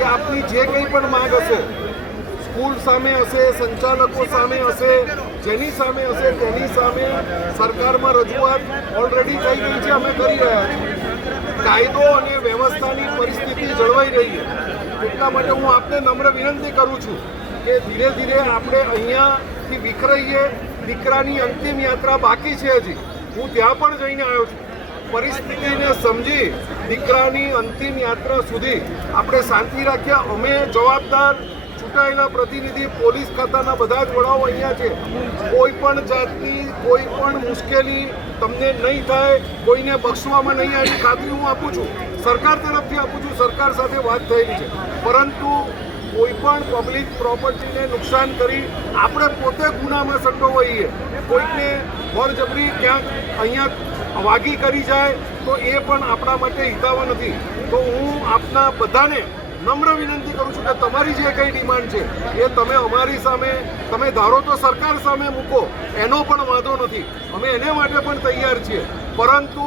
કે આપની જે કંઈ પણ માંગ હશે, સ્કૂલ સામે હશે, સંચાલકો સામે હશે, જેની સામે હશે, તેની સામે સરકારમાં રજૂઆત ઓલરેડી થઈ ગઈ છે, અમે કરી રહ્યા છીએ. કાયદો અને વ્યવસ્થાની પરિસ્થિતિ જળવાઈ રહી છે. એટલા માટે હું આપને નમ્ર વિનંતી કરું છું કે ધીરે ધીરે આપણે અહીંયાથી વિખરાઈએ. દીકરાની અંતિમ યાત્રા બાકી છે હજી. હું ત્યાં પણ જઈને આવ્યો છું. પરિસ્થિતિને સમજી દીકરાની અંતિમ યાત્રા સુધી આપણે શાંતિ રાખ્યા. અમે જવાબદાર ચૂંટાયેલા પ્રતિનિધિ, પોલીસ ખાતાના બધા જ વડાઓ અહીંયા છે. કોઈ પણ જાતની, કોઈ પણ મુશ્કેલી તમને નહીં થાય, કોઈને બક્ષવામાં નહીં આવે એની ખાતરી હું આપું છું. સરકાર તરફથી આપું છું, સરકાર સાથે વાત થયેલી છે. પરંતુ પણ પબ્લિક પ્રોપર્ટીને નુકસાન કરી આપણે પોતે ગુનામાં સંડોવાઈએ. કોઈકને બળજબરી ક્યાંક અહીંયા વાગી કરી જાય, તો એ પણ આપણા માટે હિતાવા નથી. તો હું આપના બધાને નમ્ર વિનંતી કરું છું કે તમારી જે કંઈ ડિમાન્ડ છે, એ તમે અમારી સામે, તમે ધારો તો સરકાર સામે મૂકો, એનો પણ વાંધો નથી. અમે એને માટે પણ તૈયાર છીએ. પરંતુ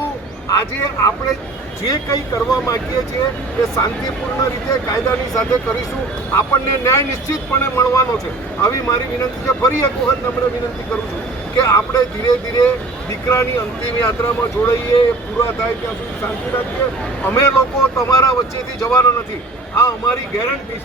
આજે આપણે જે કંઈ કરવા માંગીએ છીએ એ શાંતિપૂર્ણ રીતે કાયદાની સાથે કરીશું. આપણને ન્યાય નિશ્ચિતપણે મળવાનો છે. આવી મારી વિનંતી છે. ફરી એક વખત નમ્ર વિનંતી કરું છું કે આપણે ધીરે ધીરે દીકરાની અંતિમ યાત્રામાં જોડાઈએ, એ પૂરા થાય ત્યાં સુધી શાંતિ રાખીએ. અમે લોકો તમારા વચ્ચેથી જવાના નથી. આ અમારી ગેરંટી છે.